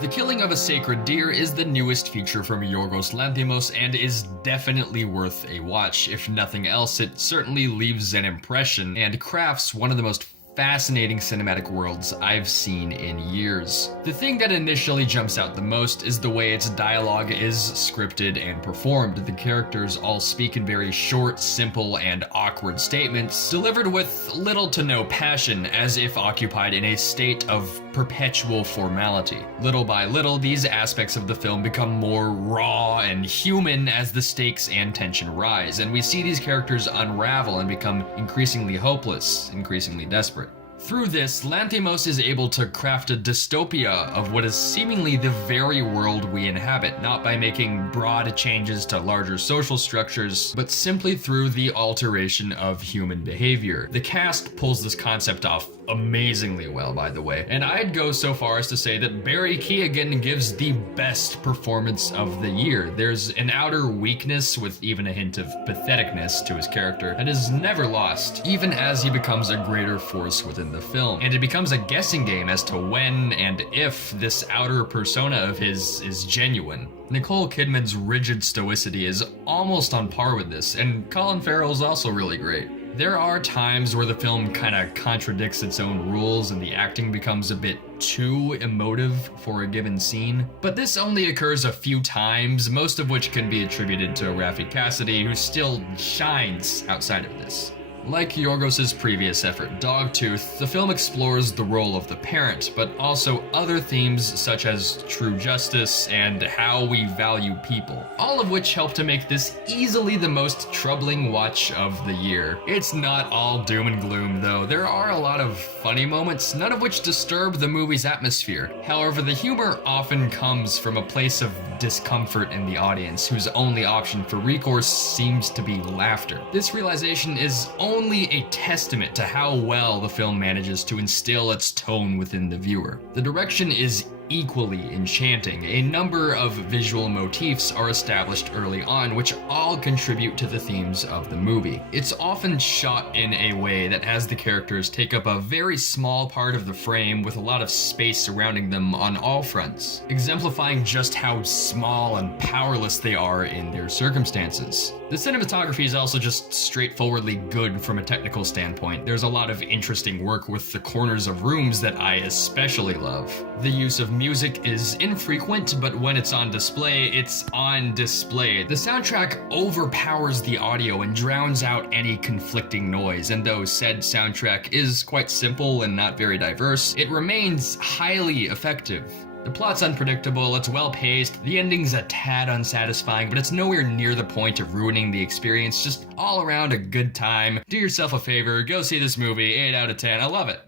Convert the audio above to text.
The killing of a sacred deer is the newest feature from Yorgos Lanthimos and is definitely worth a watch. If nothing else, it certainly leaves an impression and crafts one of the most fascinating cinematic worlds I've seen in years. The thing that initially jumps out the most is the way its dialogue is scripted and performed. The characters all speak in very short, simple, and awkward statements, delivered with little to no passion, as if occupied in a state of perpetual formality. Little by little, these aspects of the film become more raw and human as the stakes and tension rise, and we see these characters unravel and become increasingly hopeless, increasingly desperate. Through this, Lanthimos is able to craft a dystopia of what is seemingly the very world we inhabit, not by making broad changes to larger social structures, but simply through the alteration of human behavior. The cast pulls this concept off amazingly well, by the way, and I'd go so far as to say that Barry Keoghan gives the best performance of the year. There's an outer weakness with even a hint of patheticness to his character that is never lost, even as he becomes a greater force within the film, and it becomes a guessing game as to when and if this outer persona of his is genuine. Nicole Kidman's rigid stoicity is almost on par with this, and Colin Farrell is also really great. There are times where the film kind of contradicts its own rules and the acting becomes a bit too emotive for a given scene, but this only occurs a few times, most of which can be attributed to Raffi Cassidy, who still shines outside of this. Like Yorgos' previous effort, Dogtooth, the film explores the role of the parent, but also other themes such as true justice and how we value people, all of which help to make this easily the most troubling watch of the year. It's not all doom and gloom though. There are a lot of funny moments, none of which disturb the movie's atmosphere. However, the humor often comes from a place of discomfort in the audience, whose only option for recourse seems to be laughter. This realization is only a testament to how well the film manages to instill its tone within the viewer. The direction is equally enchanting. A number of visual motifs are established early on, which all contribute to the themes of the movie. It's often shot in a way that has the characters take up a very small part of the frame with a lot of space surrounding them on all fronts, exemplifying just how small and powerless they are in their circumstances. The cinematography is also just straightforwardly good from a technical standpoint. There's a lot of interesting work with the corners of rooms that I especially love. The use of music is infrequent, but when it's on display, it's on display. The soundtrack overpowers the audio and drowns out any conflicting noise, and though said soundtrack is quite simple and not very diverse, it remains highly effective. The plot's unpredictable, it's well-paced, the ending's a tad unsatisfying, but it's nowhere near the point of ruining the experience. Just all around a good time. Do yourself a favor, go see this movie, 8 out of 10, I love it.